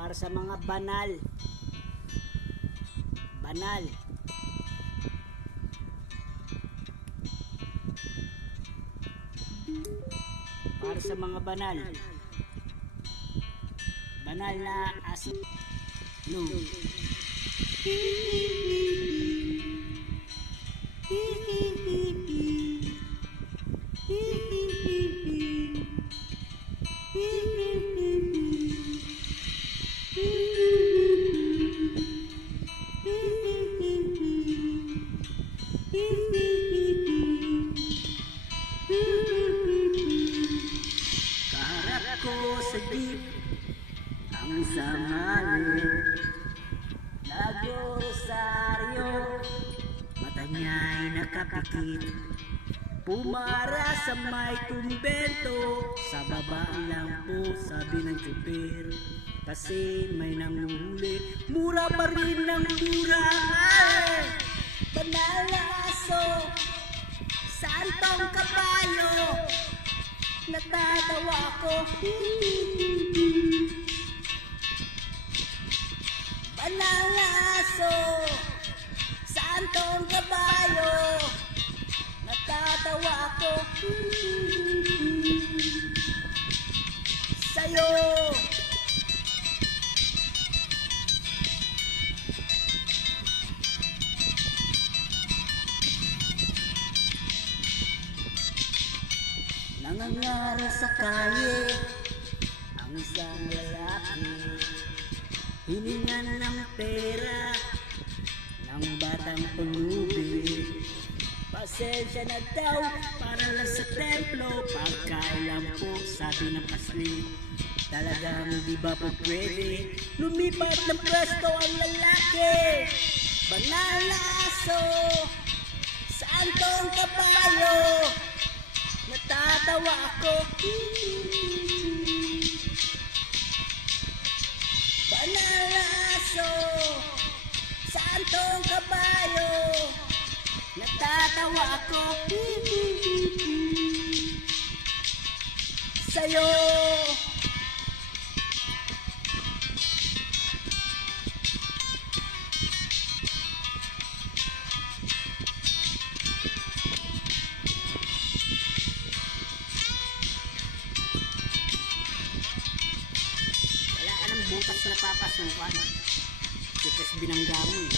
para sa mga banal. Banal. Para sa mga banal. Banal na asin. No. Kaharap ko sa jeep ang isang halip, nag-rosaryo, mata niya'y nakapikit, pumara sa may kumbento, sa baba lang po sabi ng tsuper, kasi may nanguhuli, mura pa rin ng mura. Banal na aso, santong kabayo, natatawa ko. Banal na aso, santong kabayo, natatawa ko. Sa'yo. Nangangara sa kalye ang isang lalaki, hiningan ng pera ng batang pulubi. Pasensya na daw para lang sa templo, pagkailan po sabi ng pasli. Talagang di ba po pwede lumipat ng pwesto ang lalaki? Banal na aso, santong kabayo, natatawa ako. Banal na aso, santong kabayo, natatawa ako. Sa'yo. Butas na papasukan kasi binangga mo eh.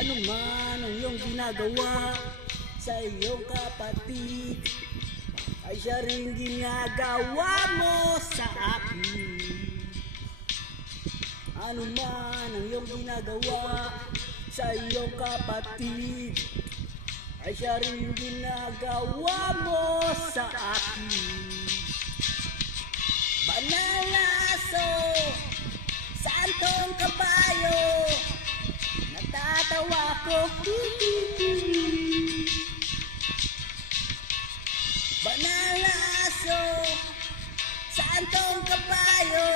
Ano man ang iyong ginagawa sa iyong kapatid, ay siya rin ginagawa mo sa akin. Ano man ang iyong ginagawa sa iyong kapatid, ay siya rin ginagawa mo sa akin. Banal na aso, santong kabayo, natatawa ko. Banal na aso, santong kabayo,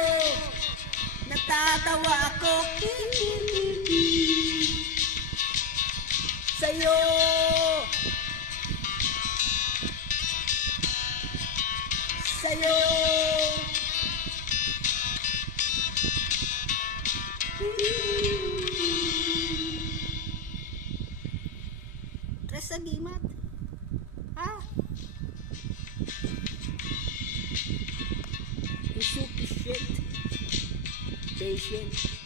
natatawa ko. Sa'yo. Sa'yo. Tres agimat. Ha? Insufficient patient.